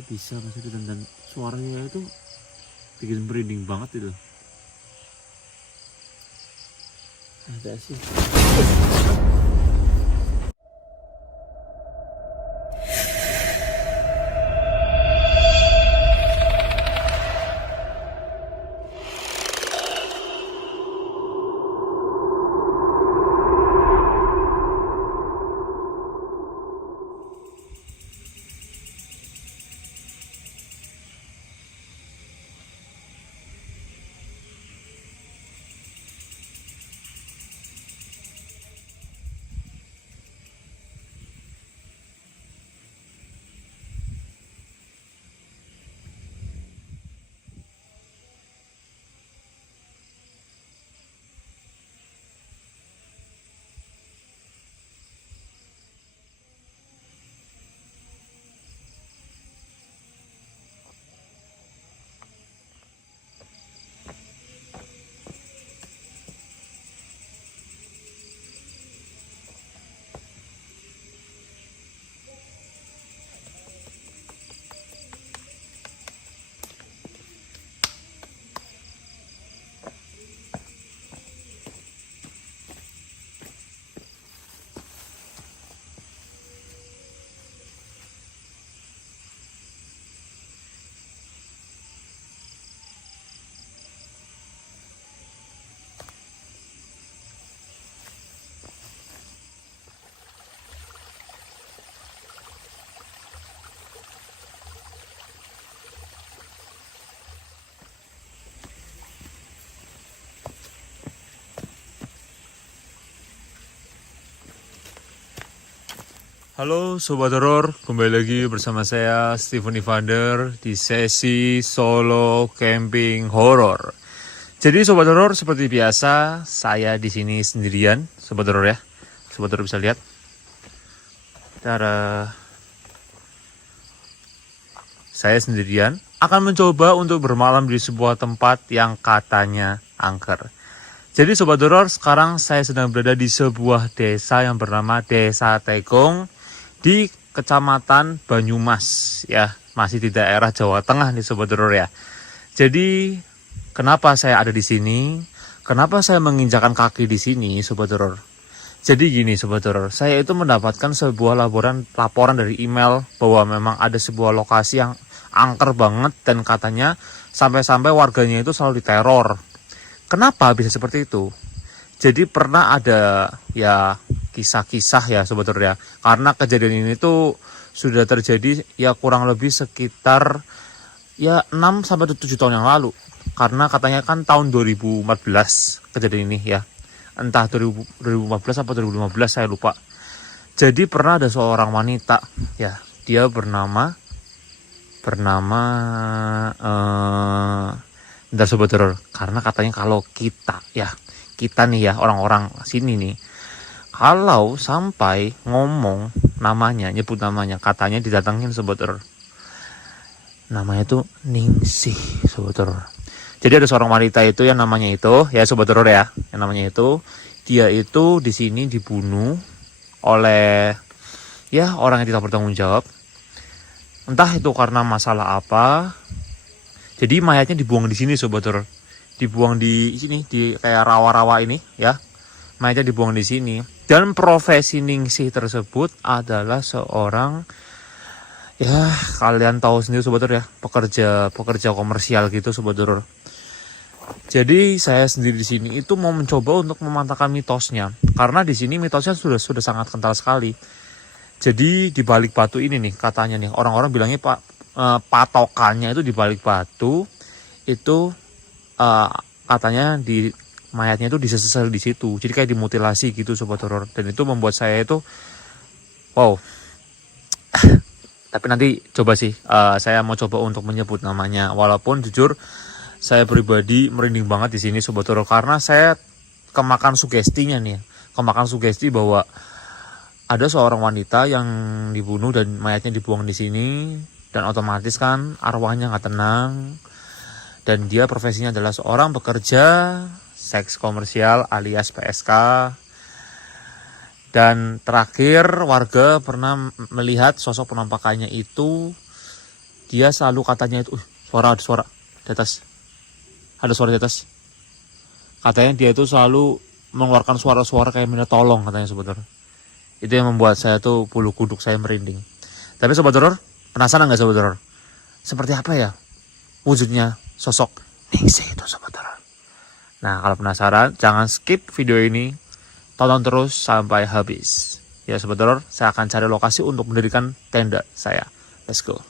kok bisa masih dan suaranya itu bikin merinding banget itu. Ada sih. Halo Sobat Horor, kembali lagi bersama saya Steven Evander di sesi solo camping horor. Jadi Sobat Horor, seperti biasa saya di sini sendirian, Sobat Horor ya. Sobat Horor bisa lihat. Saya sendirian akan mencoba untuk bermalam di sebuah tempat yang katanya angker. Jadi Sobat Horor, sekarang saya sedang berada di sebuah desa yang bernama Desa Tegong di Kecamatan Banyumas ya, masih di daerah Jawa Tengah nih Sobat Horor ya. Jadi kenapa saya ada di sini? Kenapa saya menginjakan kaki di sini Sobat Horor? Jadi gini Sobat Horor, saya itu mendapatkan sebuah laporan dari email bahwa memang ada sebuah lokasi yang angker banget dan katanya sampai-sampai warganya itu selalu diteror. Kenapa bisa seperti itu? Jadi pernah ada ya kisah-kisah ya Sobat Horor ya. Karena kejadian ini tuh sudah terjadi ya kurang lebih sekitar ya 6 sampai 7 tahun yang lalu. Karena katanya kan tahun 2014 kejadian ini ya. Entah 2014 atau 2015 saya lupa. Jadi pernah ada seorang wanita ya, dia bernama bentar Sobat Horor, karena katanya kalau kita nih ya orang-orang sini nih, kalau sampai ngomong namanya, nyebut namanya, katanya didatangin Sobat Horor. Namanya itu Ningsih Sobat Horor. Jadi ada seorang wanita itu yang namanya itu ya Sobat Horor ya, yang namanya itu, dia itu di sini dibunuh oleh ya orang yang tidak bertanggung jawab. Entah itu karena masalah apa. Jadi mayatnya dibuang di sini Sobat Horor. Dibuang di sini, di kayak rawa-rawa ini ya. Mayatnya dibuang di sini. Dan profesi Ningsih tersebut adalah seorang ya kalian tahu sendiri Sobat Horor ya, pekerja komersial gitu Sobat Horor. Jadi saya sendiri di sini itu mau mencoba untuk memantahkan mitosnya, karena di sini mitosnya sudah sangat kental sekali. Jadi di balik batu ini nih katanya nih orang-orang bilangnya patokannya itu di balik batu itu katanya di mayatnya itu disesel di situ. Jadi kayak dimutilasi gitu Sobat Horor. Dan itu membuat saya itu wow. Tapi nanti coba sih saya mau coba untuk menyebut namanya. Walaupun jujur saya pribadi merinding banget di sini Sobat Horor, karena saya kemakan sugestinya nih. Kemakan sugesti bahwa ada seorang wanita yang dibunuh dan mayatnya dibuang di sini, dan otomatis kan arwahnya nggak tenang. Dan dia profesinya adalah seorang pekerja seks komersial alias PSK. Dan terakhir warga pernah melihat sosok penampakannya itu dia selalu katanya itu, ada suara di atas. Ada suara di atas. Katanya dia itu selalu mengeluarkan suara-suara kayak minta tolong katanya Sobat Horor. Itu yang membuat saya tuh bulu kuduk saya merinding. Tapi Sobat Horor, penasaran nggak Sobat Horor? Seperti apa ya wujudnya sosok Ningsih itu Sobat Horor? Nah, kalau penasaran, jangan skip video ini. Tonton terus sampai habis. Ya Sobat Horor, saya akan cari lokasi untuk mendirikan tenda saya. Let's go.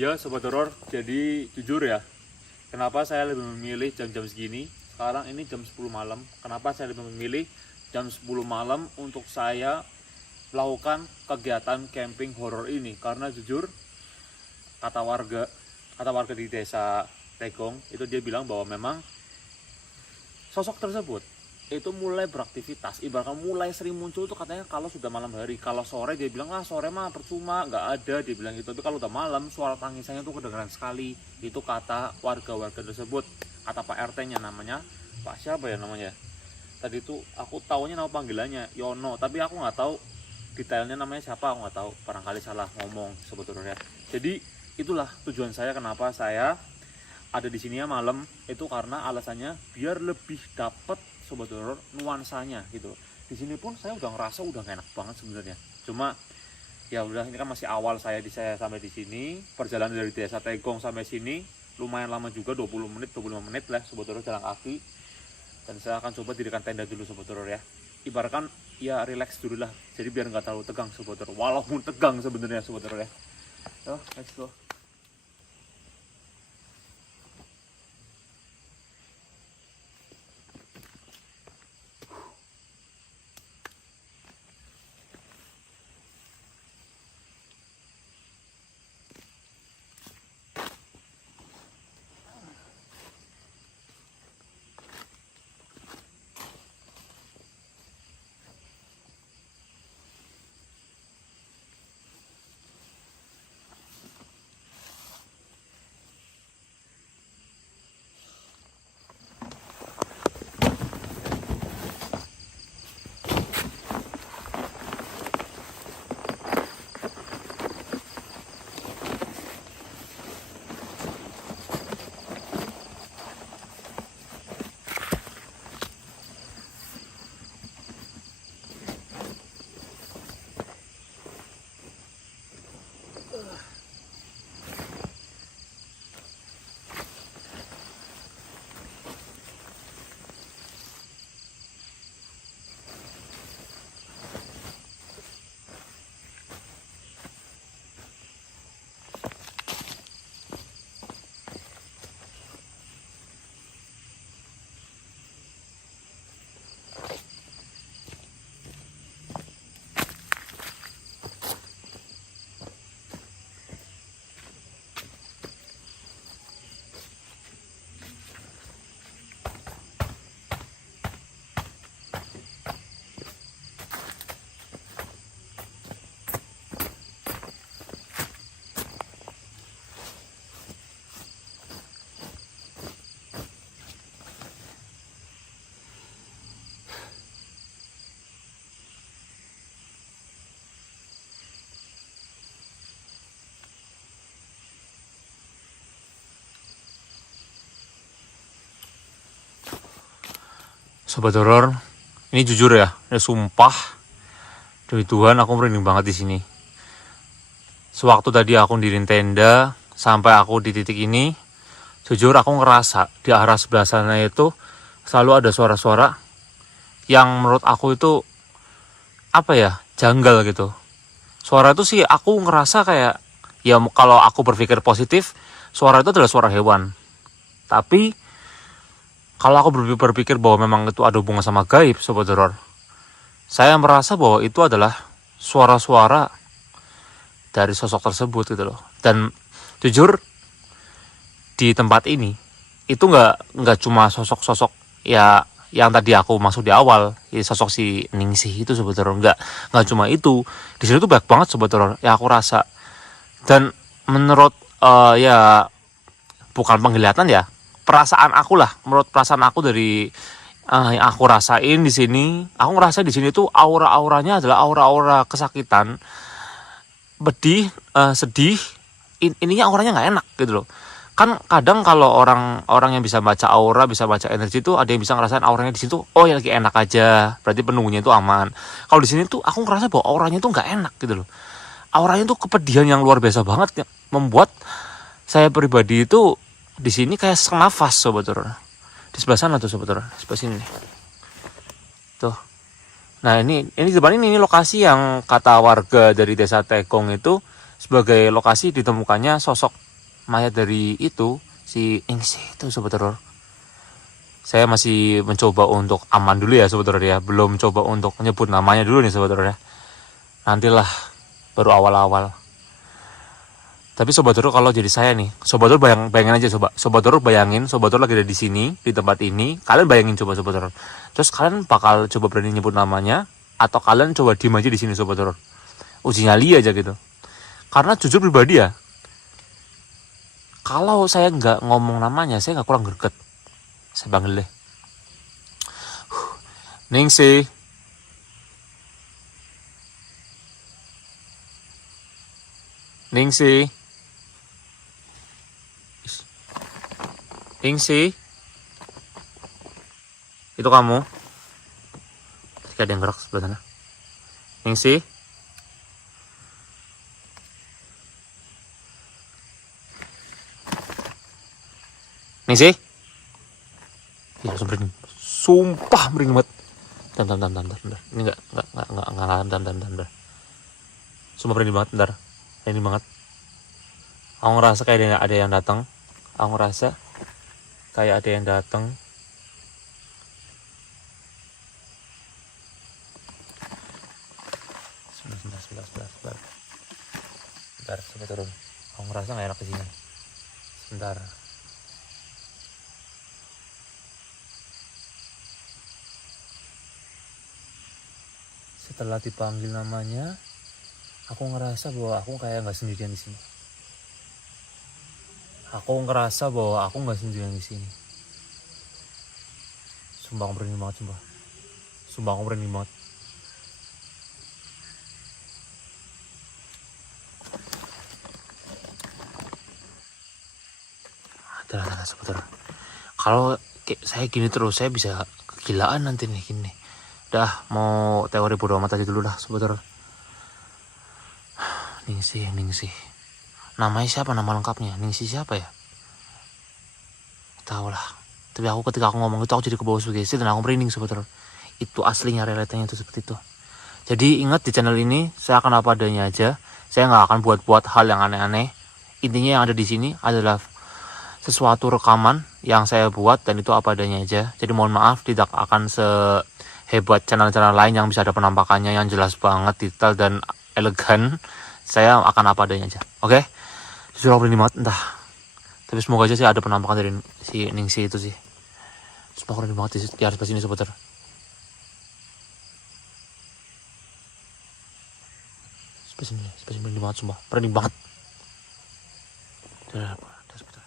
Ya Sobat Horor, jadi jujur ya, kenapa saya lebih memilih jam-jam segini? Sekarang ini jam 10 malam. Kenapa saya lebih memilih jam 10 malam untuk saya melakukan kegiatan camping horor ini? Karena jujur, kata warga di desa Tegong, itu dia bilang bahwa memang sosok tersebut itu mulai beraktivitas, ibaratkan mulai sering muncul tuh katanya kalau sudah malam hari. Kalau sore dia bilang sore mah percuma, nggak ada, dia bilang gitu. Tapi kalau udah malam suara tangisannya tuh kedengaran sekali. Itu kata warga-warga tersebut, kata Pak RT-nya, namanya Pak siapa ya namanya tadi tuh, aku taunya nama panggilannya Yono, tapi aku nggak tahu detailnya namanya siapa, aku nggak tahu, barangkali salah ngomong sebetulnya. Jadi itulah tujuan saya kenapa saya ada di sini ya malam, itu karena alasannya biar lebih dapat Sobat Horor nuansanya gitu. Di sini pun saya udah ngerasa udah gak enak banget sebenarnya. Cuma ya udah, ini kan masih awal saya sampai di sini. Perjalanan dari desa Tegong sampai sini lumayan lama juga, 25 menit lah Sobat Horor jalan kaki. Dan saya akan coba dirikan tenda dulu Sobat Horor ya. Ibaratkan ya relax dulu lah. Jadi biar nggak terlalu tegang Sobat Horor. Walaupun tegang sebenarnya Sobat Horor ya. So, let's go. Sobat Horor, ini jujur ya sumpah demi Tuhan aku merinding banget di sini. Sewaktu tadi aku dirin tenda sampai aku di titik ini, jujur aku ngerasa di arah sebelah sana itu selalu ada suara-suara yang menurut aku itu apa ya, janggal gitu. Suara itu sih aku ngerasa kayak, ya kalau aku berpikir positif, suara itu adalah suara hewan. Tapi kalau aku berpikir bahwa memang itu ada hubungan sama gaib Sobat Horor, saya merasa bahwa itu adalah suara-suara dari sosok tersebut gitu loh. Dan jujur di tempat ini itu nggak cuma sosok-sosok ya yang tadi aku masuk di awal, ya sosok si Ningsih itu sebetulnya nggak cuma itu. Di sini tuh banyak banget sebetulnya ya aku rasa. Dan menurut ya bukan penglihatan ya, perasaan aku lah, menurut perasaan aku dari yang aku rasain di sini, aku ngerasa di sini tuh aura-auranya adalah aura-aura kesakitan, pedih, sedih, ininya auranya nggak enak gitu loh. Kan kadang kalau orang yang bisa baca aura, bisa baca energi tuh ada yang bisa ngerasain auranya di situ, oh ya lagi enak aja, berarti penunggunya itu aman. Kalau di sini tuh aku ngerasa bahwa auranya tuh nggak enak gitu loh. Auranya tuh kepedihan yang luar biasa banget, membuat saya pribadi itu di sini kayak sesak nafas sebetulnya. Di sebelah sana tuh sebetulnya, sebelah sini nih. Tuh. Nah ini depan ini lokasi yang kata warga dari desa Tekong itu sebagai lokasi ditemukannya sosok mayat dari itu si Ningsih itu sebetulnya. Saya masih mencoba untuk aman dulu ya sebetulnya ya, belum coba untuk nyebut namanya dulu nih sebetulnya. Nantilah baru awal-awal. Tapi Sobat Horor kalau jadi saya nih, Sobat Horor bayangin aja coba. Sobat Horor bayangin, Sobat Horor lagi ada di sini, di tempat ini. Kalian bayangin coba Sobat Horor. Terus kalian bakal coba berani nyebut namanya, atau kalian coba diem aja di sini Sobat Horor. Uji nyali aja gitu. Karena jujur pribadi ya, kalau saya nggak ngomong namanya, saya nggak kurang greget. Saya panggil deh. Ningsih. Ningsih. Ningsih. Itu kamu. Ada yang gerak sebelah sana. Ningsih. Ningsih. Ya langsung merinding. Sumpah merinding banget. Bentar. Ini enggak bentar. Sumpah merinding banget, bentar. Merinding banget. Aku ngerasa kayak ada yang datang. Aku ngerasa kayak ada yang datang. Sebentar, coba turun. Aku ngerasa gak enak di sini. Sebentar. Setelah dipanggil namanya, aku ngerasa bahwa aku kayak nggak sendirian di sini. Aku ngerasa bahwa aku nggak sendirian di sini. Sumpah aku berani banget, sumpah aku berani banget. Ada sebentar. Kalau saya gini terus, saya bisa kegilaan nanti nih gini. Dah mau teori bodo amat aja dulu lah sebentar. Ningsih. Namanya siapa, nama lengkapnya? Ningsih siapa ya? Tahu lah. Tapi aku ketika aku ngomong itu aku jadi kebawa sugesti dan aku merinding sebentar. Itu aslinya realitanya itu seperti itu. Jadi ingat di channel ini saya akan apa adanya aja. Saya nggak akan buat hal yang aneh-aneh. Intinya yang ada di sini adalah sesuatu rekaman yang saya buat dan itu apa adanya aja. Jadi mohon maaf tidak akan sehebat channel-channel lain yang bisa ada penampakannya yang jelas banget, detail dan elegan. Saya akan apa adanya aja. Oke? Jujur aku berani banget entah. Tapi semoga aja sih ada penampakan dari si Ningsih itu sih. Semoga berani banget di atas sini sebentar. Spesimen berani banget sumpah. Berani banget. Udah sebentar.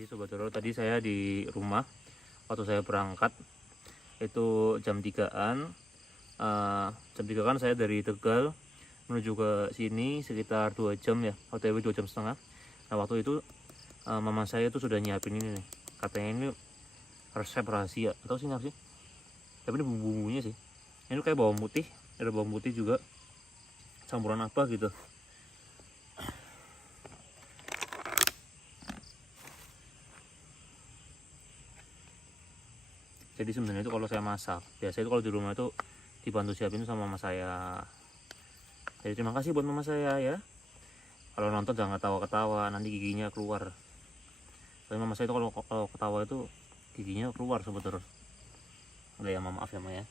Jadi Sobat Horor, tadi saya di rumah waktu saya berangkat itu jam 3-an. Jam 3 kan saya dari Tegal menuju ke sini sekitar 2 jam ya, OTW 2 jam setengah. Nah waktu itu mama saya tuh sudah nyiapin ini nih, katanya ini resep rahasia atau sih nggak sih, tapi ini bumbu-bumbunya sih, ini kayak bawang putih, ada bawang putih juga, campuran apa gitu. Jadi sebenarnya itu kalau saya masak biasanya itu kalau di rumah itu dibantu siapin sama mama saya. Jadi terima kasih buat mama saya ya, kalau nonton jangan ketawa-ketawa, nanti giginya keluar. Tapi mama saya itu kalau ketawa itu giginya keluar sebetulnya. Udah ya, maaf ya Ma ya.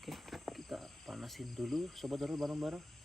Oke, kita panasin dulu Sobat Horor bareng-bareng.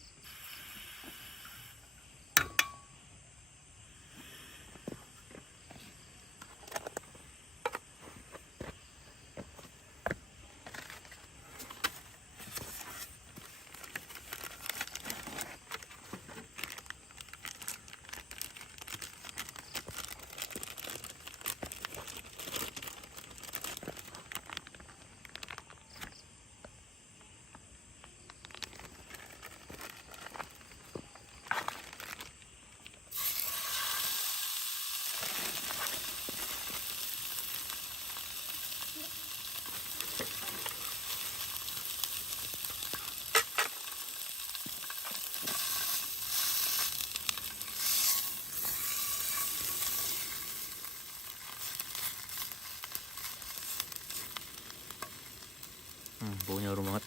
Baunya harum banget.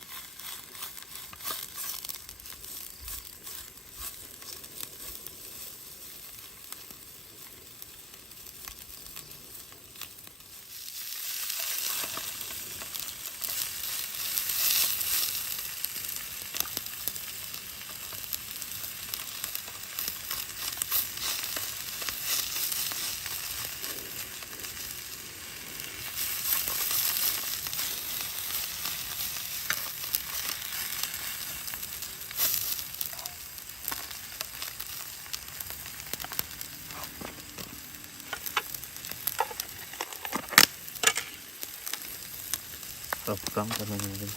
Rekam karena ini.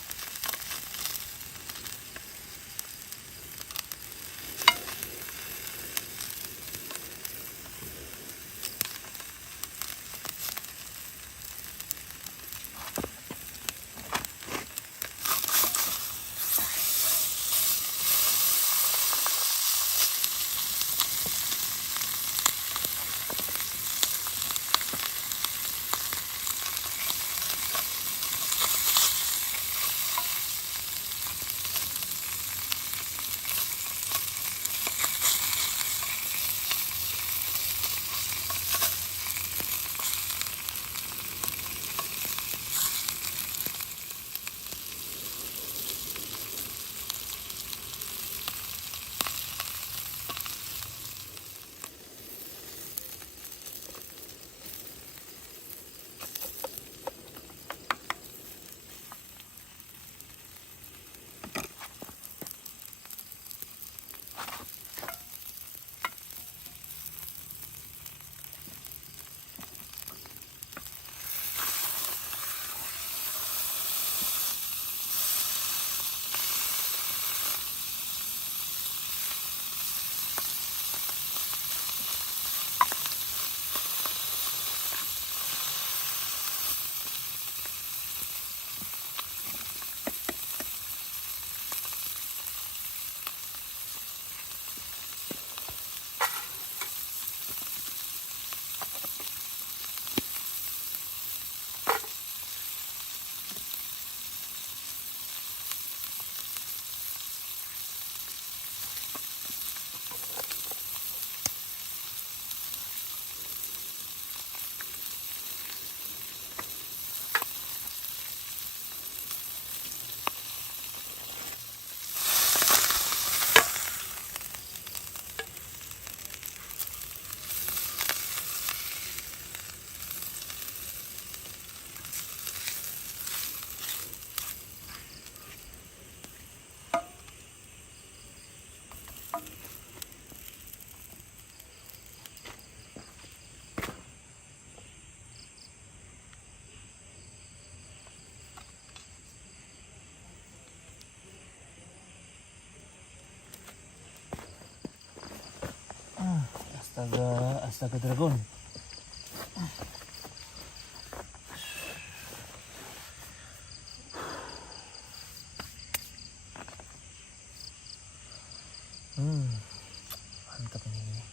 Astaga dragon. Mantap ini.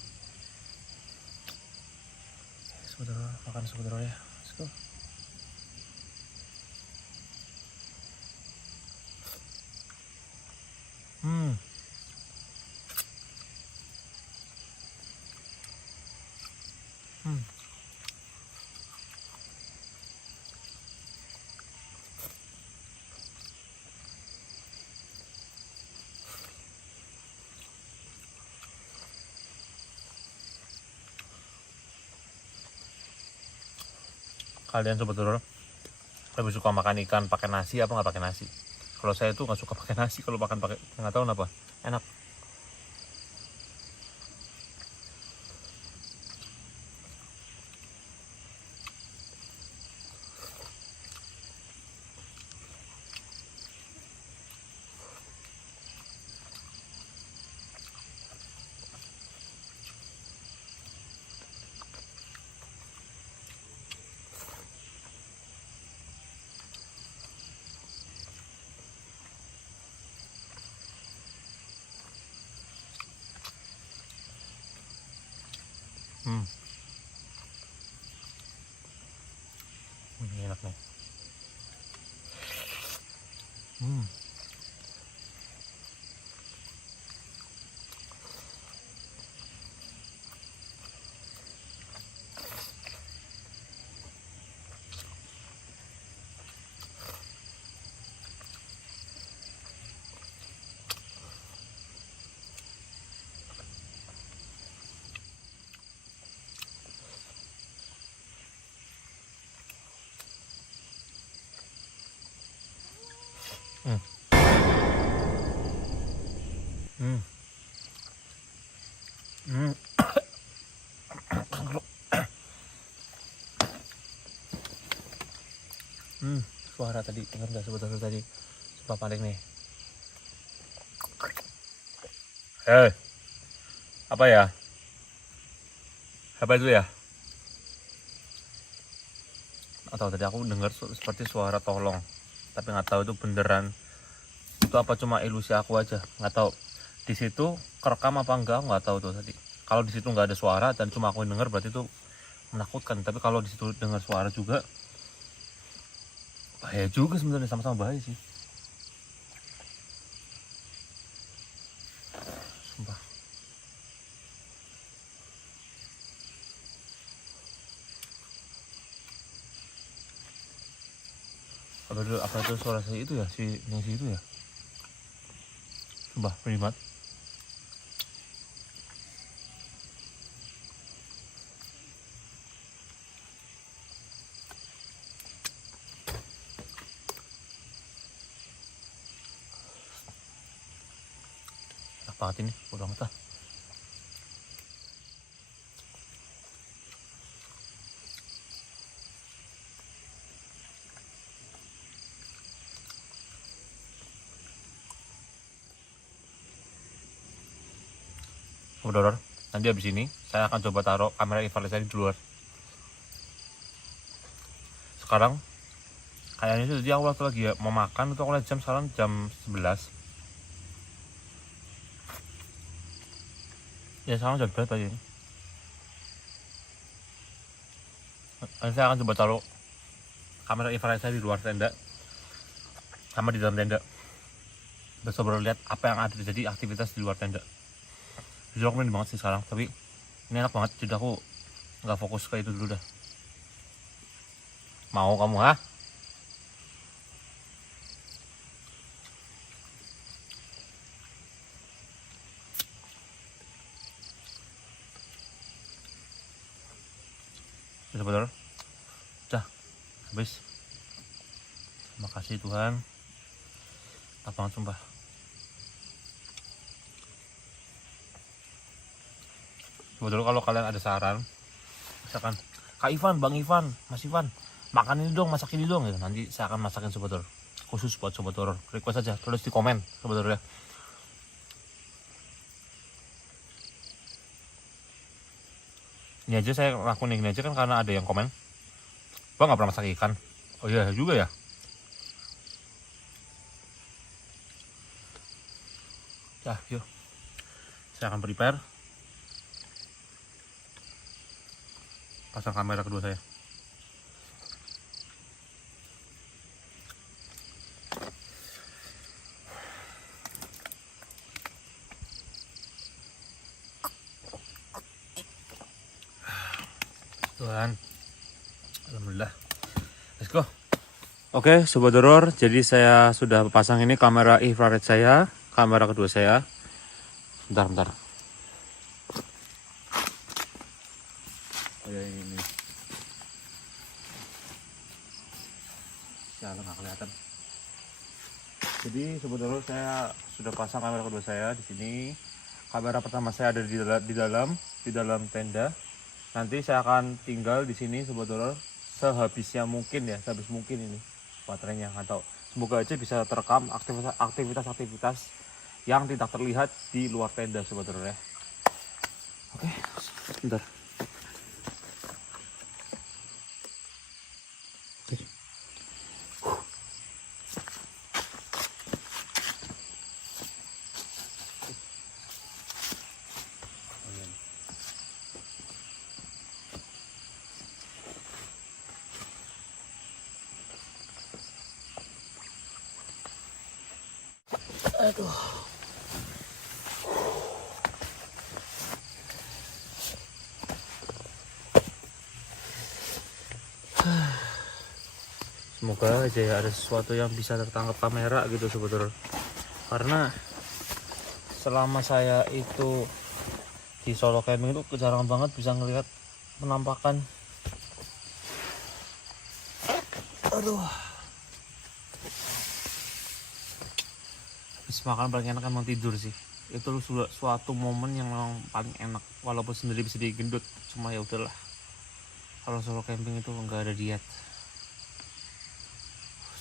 Sebentar, makan sebentar ya. Let's go. Kalian sobat dulur lebih suka makan ikan pakai nasi apa nggak pakai nasi? Kalau saya tuh nggak suka pakai nasi, kalau makan pakai nggak tahu kenapa, enak. Ini enak nih. Suara tadi, dengar nggak sebetulnya tadi? Sumpah paling nih. Apa ya? Apa itu ya? Atau tadi aku dengar seperti suara tolong, tapi nggak tahu itu beneran itu apa cuma ilusi aku aja, nggak tahu. Di situ kerekam apa enggak, nggak tahu tuh tadi. Kalau di situ nggak ada suara dan cuma aku dengar, berarti itu menakutkan. Tapi kalau di situ dengar suara juga, bahaya juga sebenarnya, sama-sama bahaya sih. Sumpah. Apa itu suara saya itu ya, si itu ya? Sumpah, prima. Enak banget ini, udah banget lah. Saudara, nanti habis ini saya akan coba taruh kamera infrared saya di luar. Sekarang kayaknya itu tadi aku waktu lagi ya, mau makan itu aku lihat jam, sekarang jam 11 ya, sekarang jam berapa ini? Nanti saya akan coba taruh kamera infrared saya di luar tenda sama di dalam tenda. Besok baru lihat apa yang ada terjadi aktivitas di luar tenda. Jujur aku merinding banget sih sekarang, tapi ini enak banget, jadi aku nggak fokus ke itu dulu dah. Mau kamu ha? Betul-betul udah habis. Terima kasih Tuhan, enak banget sumpah. Betul, kalau kalian ada saran, misalkan Kak Ivan, Bang Ivan, Mas Ivan, makan ini dong, masak ini dong, ya, nanti saya akan masakin sobat horor khusus buat sobat horor. Request aja, tulis di komen sobat horor ya. Ini aja saya lakuin gini aja kan karena ada yang komen, Bang nggak pernah masak ikan. Oh iya juga ya. Ya, yuk. Saya akan prepare. Pasang kamera kedua saya. Tuhan. Alhamdulillah. Let's go. Oke, Sobat Horor, jadi saya sudah pasang ini kamera infrared saya, kamera kedua saya. Bentar. Oh ya ini. Ya, nggak kelihatan. Jadi Sobat Horor, saya sudah pasang kamera kedua saya di sini. Kamera pertama saya ada di dalam tenda. Nanti saya akan tinggal di sini Sobat Horor sehabis mungkin ini baterainya, atau semoga aja bisa terekam aktivitas yang tidak terlihat di luar tenda Sobat Horor ya. Oke, bentar. Aduh. Semoga aja ya ada sesuatu yang bisa tertangkap kamera gitu Sobat Horor. Karena selama saya itu di solo camping itu jarang banget bisa ngelihat penampakan. Aduh. Habis makan paling enak emang tidur sih. Itu suatu momen yang memang paling enak, walaupun sendiri bisa digendut, cuma ya udahlah. Kalau solo camping itu nggak ada diet.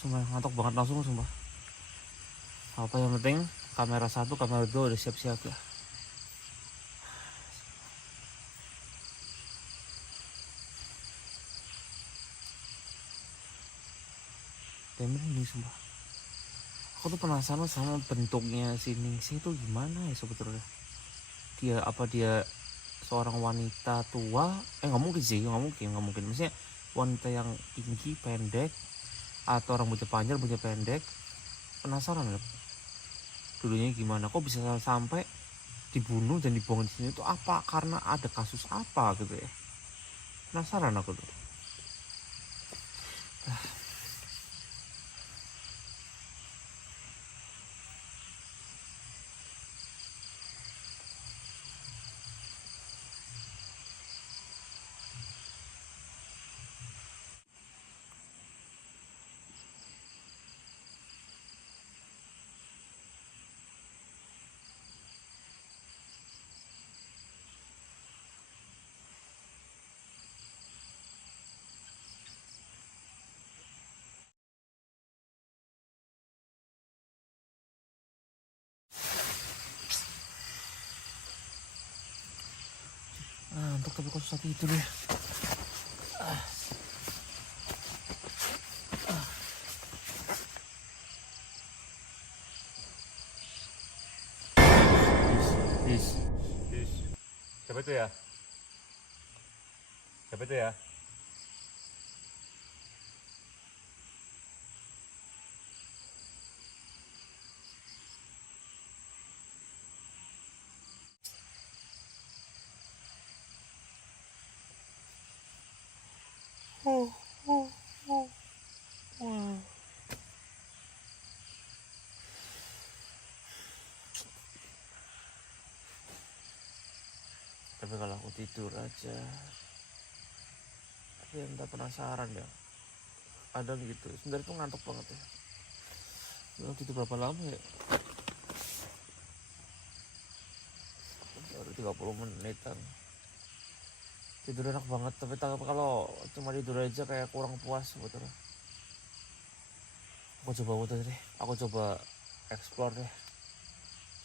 Sumpah ngantuk banget langsung sumpah. Apa yang penting kamera 1, kamera 2 udah siap-siap ya. Temen ini sumpah. Aku tuh penasaran sama bentuknya si Ningsih itu gimana ya sebetulnya. Dia seorang wanita tua? Nggak mungkin sih, nggak mungkin. Maksudnya wanita yang tinggi, pendek, atau rambutnya panjang, rambutnya pendek. Penasaran ya. Dulunya gimana? Kok bisa sampai dibunuh dan dibuang di sini itu apa? Karena ada kasus apa gitu ya? Penasaran aku tuh. Ngantuk tapi kok susah tidur ya. Siapa itu ya? Siapa itu ya? Tapi kalau aku tidur aja, tapi entah penasaran ya. Kadang gitu, sebenarnya tuh ngantuk banget ya. Belum tidur berapa lama ya? Baru 30 menitan. Tidur enak banget, tapi kalau cuma tidur aja kayak kurang puas sebetulnya. Aku coba muter deh, aku coba explore deh.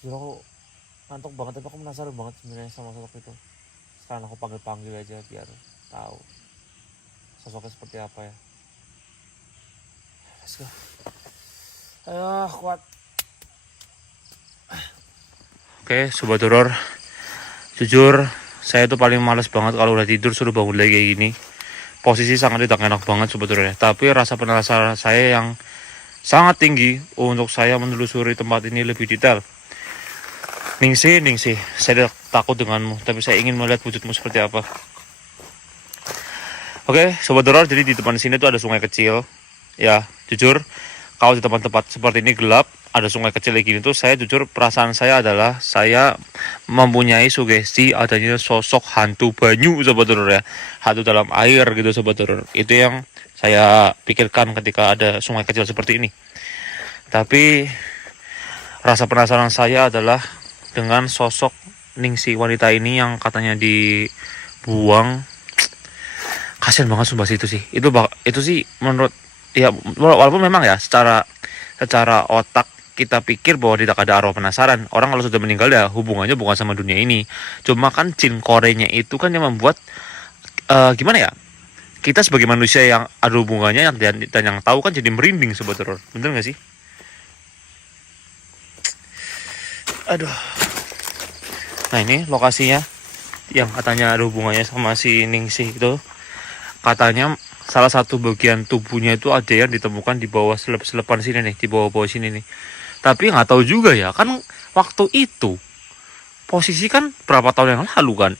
Jadi aku ngantuk banget, tapi aku penasaran banget sebenarnya sama sosok itu. Sekarang aku panggil aja biar tahu sosoknya seperti apa ya. Let's go. Ayo kuat. Oke, sobat horor, jujur saya tuh paling males banget kalau udah tidur suruh bangun lagi kayak gini. Posisi sangat tidak enak banget sebetulnya. Tapi rasa penasaran saya yang sangat tinggi untuk saya menelusuri tempat ini lebih detail. Ningsih, saya takut denganmu, tapi saya ingin melihat wujudmu seperti apa. Oke, sobat horor, jadi di depan sini tuh ada sungai kecil. Ya, jujur, kalau di tempat-tempat seperti ini gelap, ada sungai kecil kayak gini tuh, saya jujur perasaan saya adalah saya mempunyai sugesti adanya sosok hantu banyu, sobat horor ya. Hantu dalam air gitu, sobat horor. Itu yang saya pikirkan ketika ada sungai kecil seperti ini. Tapi rasa penasaran saya adalah dengan sosok Ningsih wanita ini yang katanya dibuang. Kasian banget sumpah sih itu sih. Itu sih menurut ya, walaupun memang ya secara otak kita pikir bahwa tidak ada arwah penasaran. Orang kalau sudah meninggal ya hubungannya bukan sama dunia ini. Cuma kan jin korenya itu kan yang membuat gimana ya? Kita sebagai manusia yang ada hubungannya dan yang tahu kan jadi merinding sebetulnya. Bener nggak sih? Aduh. Nah ini lokasinya yang katanya ada hubungannya sama si Ningsih itu. Katanya salah satu bagian tubuhnya itu ada yang ditemukan di bawah selepan sini nih, di bawah sini nih. Tapi nggak tahu juga ya, kan waktu itu posisi kan berapa tahun yang lalu kan.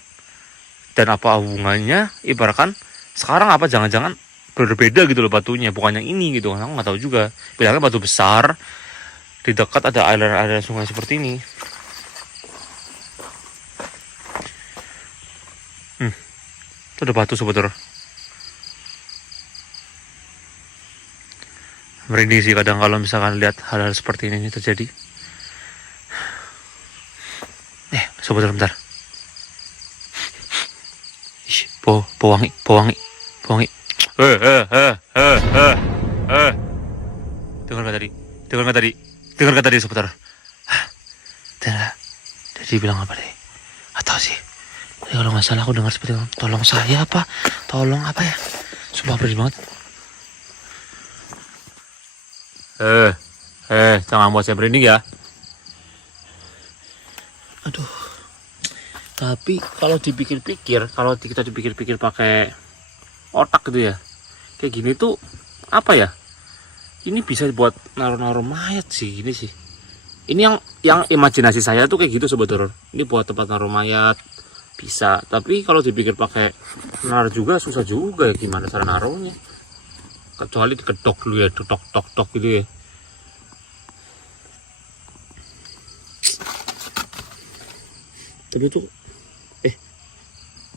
Dan apa hubungannya? Ibaratkan sekarang apa jangan-jangan berbeda gitu loh batunya, bukan yang ini gitu. Aku nggak tahu juga. Bilangnya batu besar di dekat ada aliran sungai seperti ini. Itu ada batu sebetulnya. Merinding sih kadang kalau misalkan lihat hal-hal seperti ini terjadi. Sebetulnya bentar. Ih, wangi. Dengar nggak tadi sebentar. Tadi bilang apa deh? Atau sih? Tadi kalau nggak salah aku dengar seperti itu. Tolong saya apa? Tolong apa ya? Sumpah berani banget. Jangan buat saya merinding ya. Aduh. Tapi kalau dipikir-pikir, kalau kita dipikir-pikir pakai otak gitu ya, kayak gini tuh apa ya? Ini bisa buat naruh-naruh mayat sih, ini sih. Ini yang imajinasi saya tuh kayak gitu sebetulnya. Ini buat tempat naruh mayat bisa, tapi kalau dipikir pakai naruh juga susah juga ya, gimana cara naruhnya? Kecuali diketok dulu ya, tok gitu ya. Tapi itu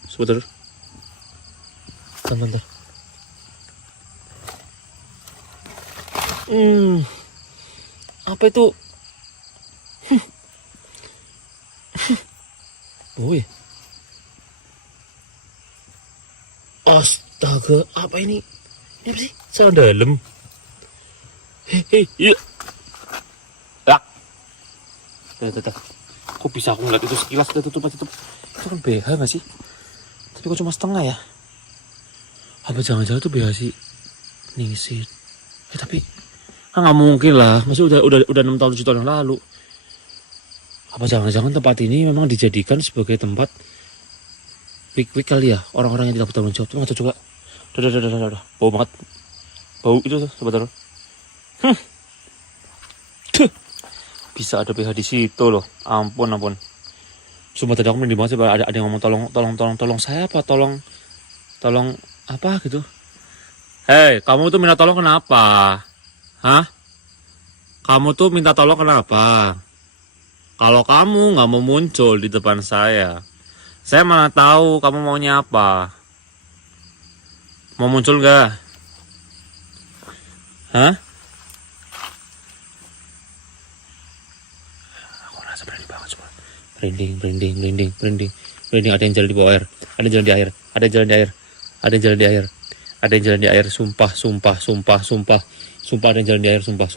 sebentar. Bentar. Apa itu? Oh ya. Astaga, apa ini? Ini apa sih? Salah dalam. Iya. Ya. Tuh. Kok bisa aku ngeliat itu sekilas? Tutup. Itu kan BH nggak sih? Tapi kok cuma setengah ya? Apa jangan-jangan itu BH sih? Ningsih. Tapi nggak mungkin lah. Masih udah 6 tahun 7 tahun yang lalu. Apa jangan-jangan tempat ini memang dijadikan sebagai tempat wik kali ya? Orang-orang yang tidak bertanggung jawab. Tuh coba. Udah. Bau banget. Bau itu tuh sebentar. Bisa ada PH di situ loh. Ampun. Sumpah tadi aku merinding banget sih. Ada yang ngomong tolong saya apa? Tolong apa gitu. Hei, kamu tuh minta tolong kenapa? Hah? Kamu tuh minta tolong kenapa? Kalau kamu nggak mau muncul di depan saya mana tahu kamu maunya apa. Mau muncul nggak? Hah? Aku rasa berani banget coba. Merinding. Ada yang jalan di bawah air. Ada yang jalan di air. Sumpah. Ada yang jalan di air. Sumpah.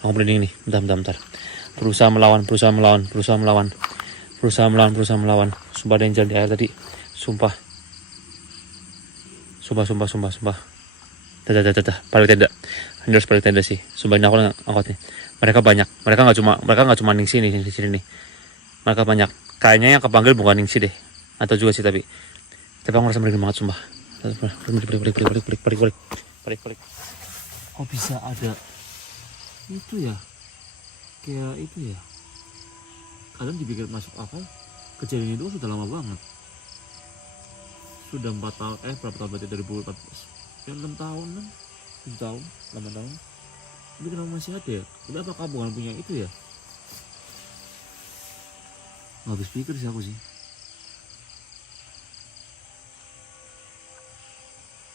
Aku merinding nih. Bentar. Berusaha melawan. Sumpah ada yang jalan di air tadi. Sumpah. Sumpah. Dah. Balik tenda. Ini harus balik tenda sih. Sumpah ini aku angkot nih. Mereka banyak. Mereka nggak cuma Ningsi nih di sini nih. Mereka banyak. Kayaknya yang kepanggil bukan Ningsi deh. Atau juga sih tapi aku ngerasa merinding banget sumpah. Balik. Kok bisa ada itu ya? Kayak itu ya. Kadang dipikir masuk akal. Kejadian itu sudah lama banget. Sudah 4 tahun, berapa tahun berarti 2014? Ya 6 tahun kan? 7 tahun, 8 tahun. Tapi kenapa masih ada ya? Tapi apakah bukan punya itu ya? Nggak habis pikir sih aku sih.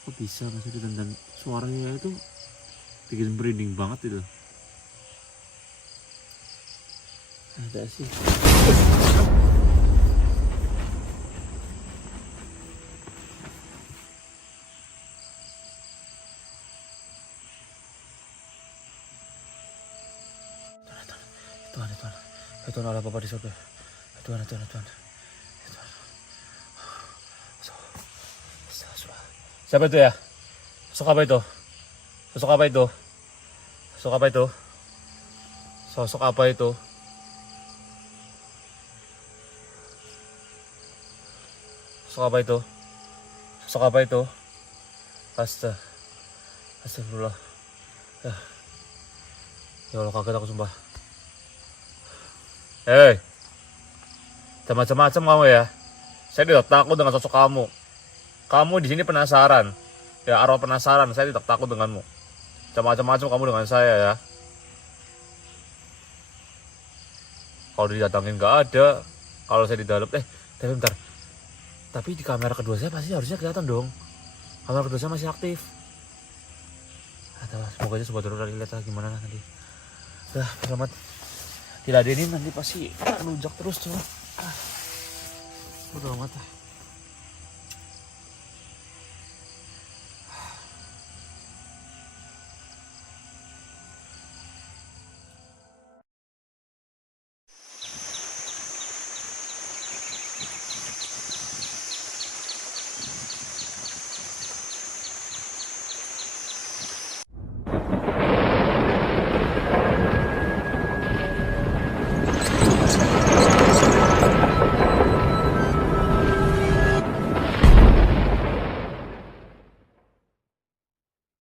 Kok bisa masih ada dan suaranya itu bikin merinding banget itu. Ada sih. Tuhan Allah Bapa di surga. Tuhan. Siapa itu ya? Sosok apa itu? Sosok apa itu? Astagfirullah. Ya Allah, kaget aku sumpah. Hei, macam-macam kamu ya. Saya tidak takut dengan sosok kamu. Kamu di sini penasaran. Ya, arwah penasaran. Saya tidak takut denganmu. Macam-macam kamu dengan saya ya. Kalau didatangin nggak ada. Kalau saya di dalam, tapi bentar. Tapi di kamera kedua saya pasti harusnya kelihatan dong. Kamera kedua saya masih aktif. Semoga aja sobat horor lihat lah gimana nanti. Selamat. Tidak ada ini nanti pasti nunjak terus tuh. Udah amat.